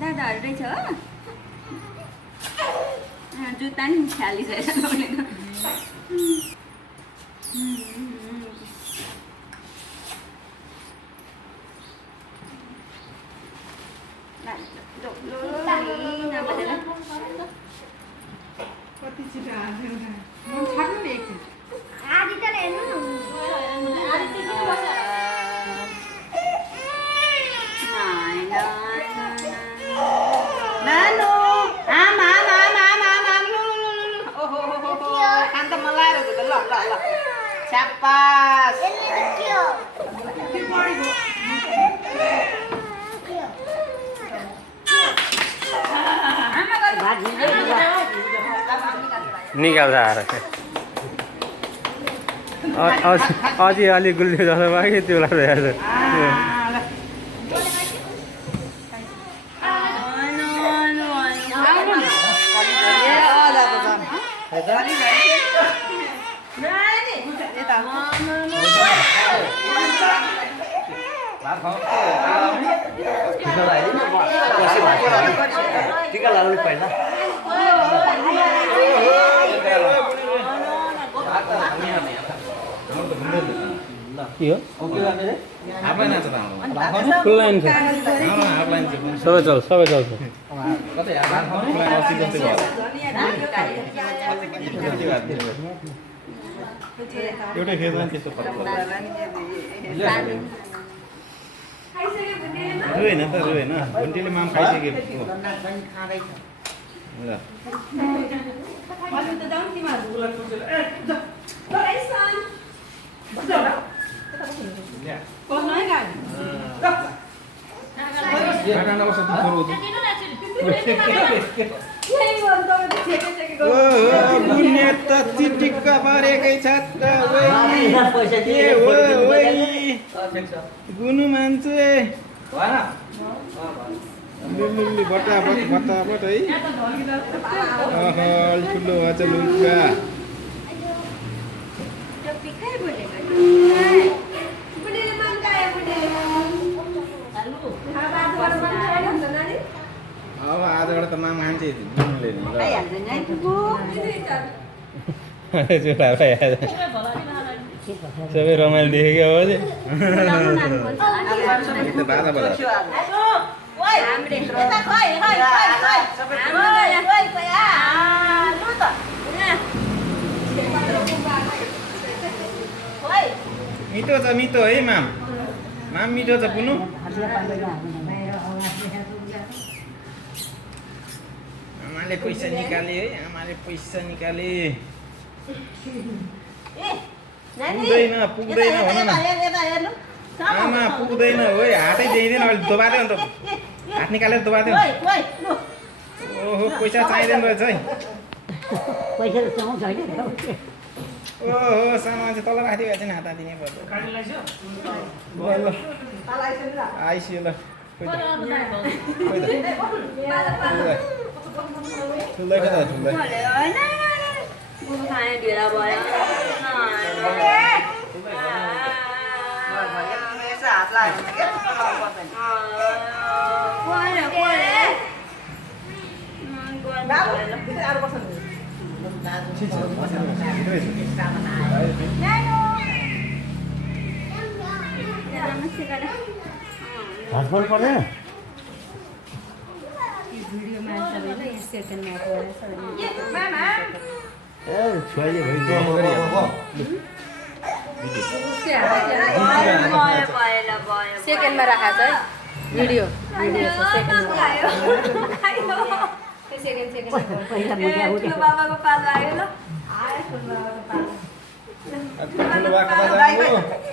दादाहरू रहेछ हो जुत्ता नि ख्याली छ कति छिटो हाल्थ्यो छाड्नु नि एकछिन आदि त हेर्नु नानो आम आम आम आम आम आम ओहो खान त मन लागेर त ल ल ल छ्यापास निकाल्छ आएर अझै अलिक गुल्ली जस्तो भयो कि त्यो लाग्छ टिका लगाउनु पहिला के हो फुल लाइन छ सबै चल्छ एउटै खेल्दा नि त्यस्तो फरक पर्दैन रुएन त रुएन घुन्टीले माम खाइसक्यो ल चिटिक्क परेकै छ गुनु मान्छे बटाबट बटाबट है ठुलो भएछ लुगा अब आजबाट त माम खान्छ गुनुले सबै रमाइलो देखेको हो बाजा बजा मिठो छ मिठो है माम माम मिठो छ पुनु आमाले पैसा निकाले है आमाले पैसा निकाले पुग्दैन पुग्दैन भन न आमा पुग्दैन हो हातै दिँदैन अहिले दोबाऱ्यो अन्त हात निकालेर दोबाऱ्यो ओहो पैसा चाहिँदैन रहेछ है ओहो सामान चाहिँ तल राखिदिएको चाहिँ हात दिनै पर्छ आइसियो ल ठुल्दै छ ठुल्दै हस्बन्ड पर्ने छोरीले सेकेन्डमा राखेको छ है भिडियो बाबाको पालो आयो ल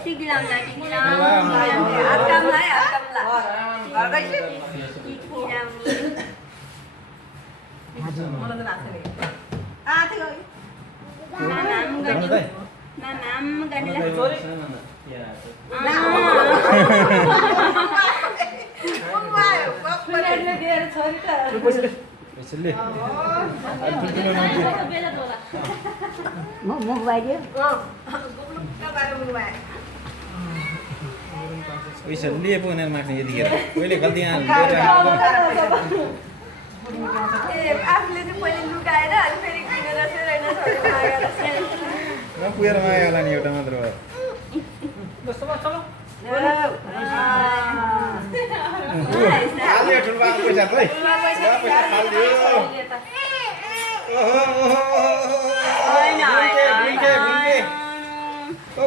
टिकी लाउँला हात कामला है हात कामला पैसा लिए पो उनीहरू माग्ने यतिखेर कहिले गल्ती आफूले चाहिँ पहिले लुकाएर अनि फेरि किनेर चाहिँ रहेन मागेर पुगेर माया होला नि एउटा मात्र भयो हाल्यो ठुल्बाको पैसा त है पैसा फाल्दियो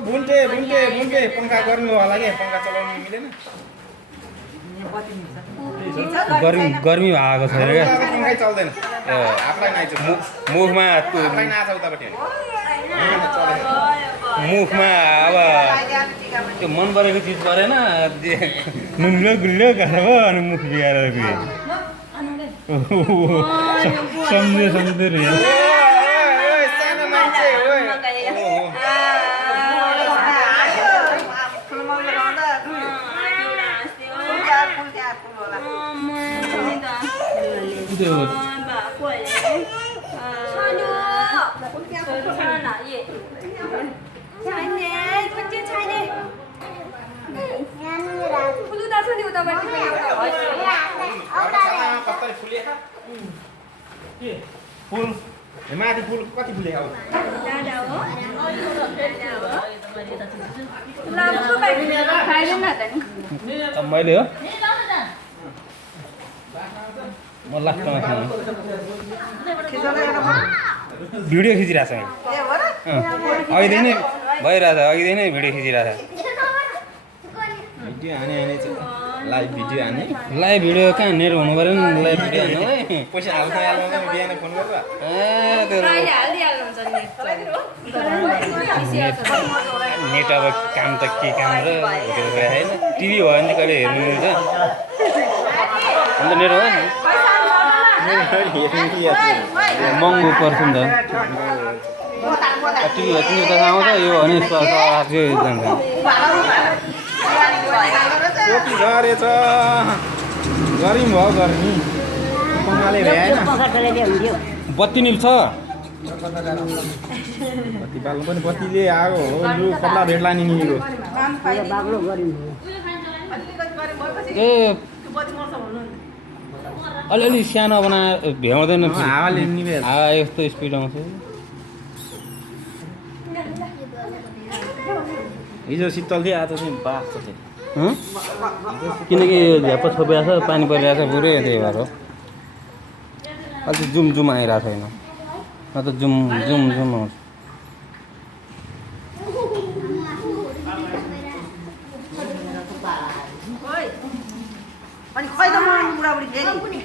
भुन्टे पङ्खा गर्नु होला कि पङ्खा चलाउनु मिलेन गर्मी भएको छैन क्या पङ्खै चल्दैन आफूलाई नाइन्छ मुखमा आफूलाई नाच उतापट्टि मुखमा अब त्यो मन परेको चिज परेन नुङ्लो गुल्लो गरेर भयो अनि मुख बिगाएर सम्झे सानो मान्छे फुल माथि फुल कति फुले अब मैले हो म लास्टमा भिडियो खिचिरहेको छु अघिदेखि नै भइरहेछ अघिदेखि नै भिडियो खिचिरहेछ भिडियो हाने लाइभ भिडियो हाने लाइभ भिडियो कहाँ नेट हुनु पऱ्यो नि लाइभ भिडियो हान्नु है पैसा हाल्नु बिहान फोन गरेर नेट अब काम त के काम र होइन टिभी भयो भने चाहिँ कहिले हेर्नु मिल्छ अन्त नेट हो नि महँगो पर्छ नि त टिभी भयो तिमी त आउँछ यो भने जान्छ कति गरेछ गर्मी भयो गर्मी पङ्खाले भ्याएन बत्ती निल्छ बत्ती बाल्नु पनि बत्तीले आएको हो लु कत्ला भेट्ला नि निलो ए अलिअलि सानो बनाएर भ्याउँदैन हावाले निभेर हावा यस्तो स्पिड आउँछ हिजो शीतल थियो आज चाहिँ बाफ छ किनकि झ्याप्पो छोपिरहेको छ पानी परिरहेको छ पुरै त्यही भएर हो अहिले जुम आइरहेको छैन न त जुम आउँछ अनि खै त म बुढाबुढी फेरि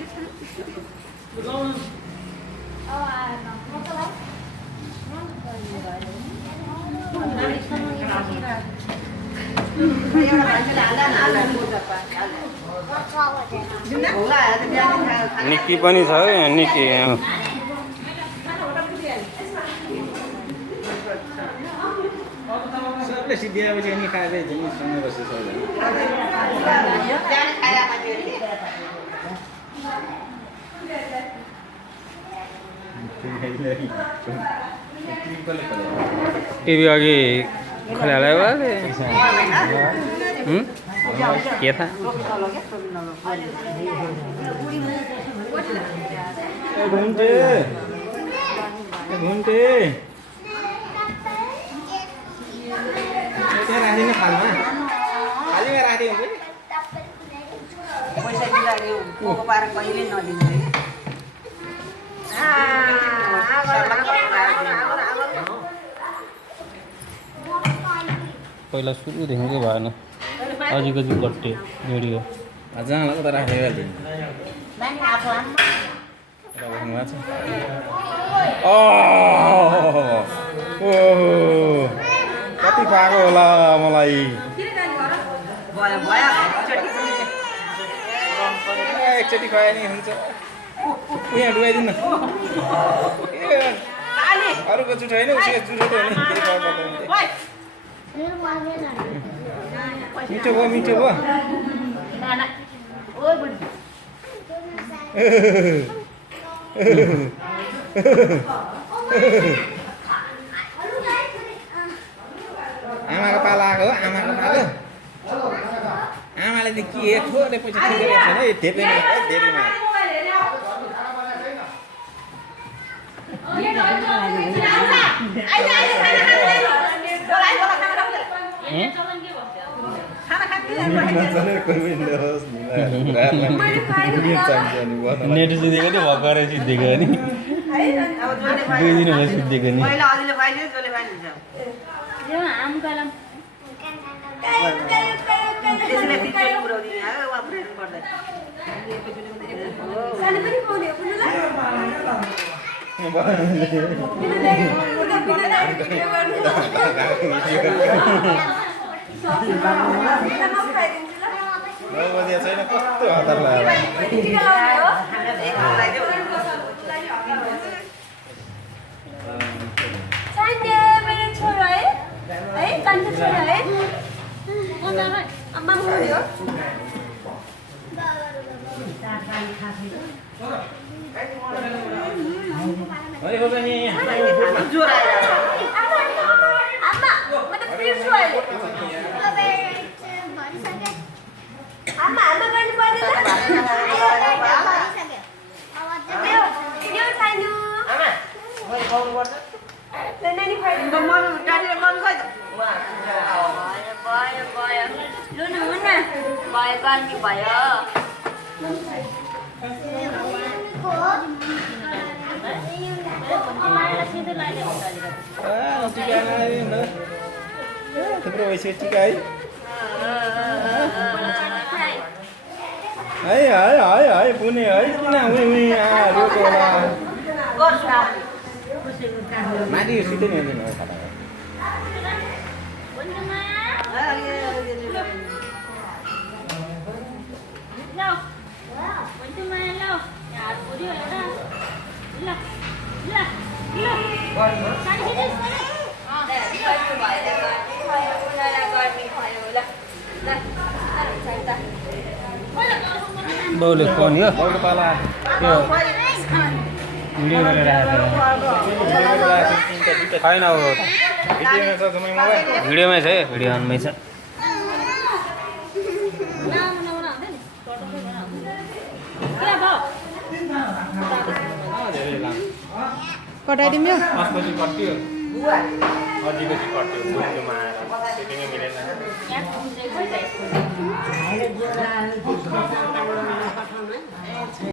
निक्की पनि छ है निक्की सबले सिद्धिएपछि नि खाँदै सँगै बस्छ सबले टिभी अघि खोलायो के थाहा घुम्टे त्यहाँ राखिदिनु खालमा खालीमा राखिदियो हुन्छ पैसा बिगाऱ्यो पोको पारेर कहिले नदिनु पहिला सुरुदेखिकै भएन अझै कट्टे भिडियो जहाँ लाग्दा राखेर दिनु कति पाएको होला मलाई एकचोटि खुवाए नि हुन्छ यहाँ डुबाइदिनु अरूको जुठो होइन उसको जुठो त होइन केही खानु पर्दैन मिठो भयो आमाको पाला आएको हो आमाको पालो आमाले त के थोरै पैसा ठिकै छैन है धेरै आइज आइज खाना खानु बोला बोला खाना खानु खाना खानु मैले खाएको नेट सिद्धेको नि भर्खरै सिद्धेको नि अब जोले 2 दिन भयो सिद्धेको नि पहिला अदिले खुवाइदियो जोले खुवाइदिन्छ त्यसले बिचोले पुऱ्याउँदिने आयो उहाँ पुऱ्याउनु पर्दैन सानो पनि पाउने हो पुनलाई छैन कस्तो हतार लाग्यो मेरो छोरा है कान्छो छोरा है आमा मम्मी हो जोर आएर आमा म त पिर्छु अहिले आमा आमा गर्नु पर्दैन यो सानो आमा मैले खुवाउनु पर्छ नानी खुवाइदिनु मम्मी डाडीले मम्मी खुवाइ त भयो भयो लु न हुन भयो गर्मी भयो थुप्रो भइसक्यो टिका है है है है है पुने है किन उही रोको होला माथि सिधै नि हुँदैन बाउले फोन यो बाउको पाला त्यो भिडियो गरेर राखेको छैन हो भिडियोमा छ जम्मै मोबाइल भिडियोमै छ है भिडियो अनमै छ कटाइदिउँ यो अस्पति कट्यो अझिको चाहिँ कट्यो बुझ्नुमा आएर त्यतिमै मिलेन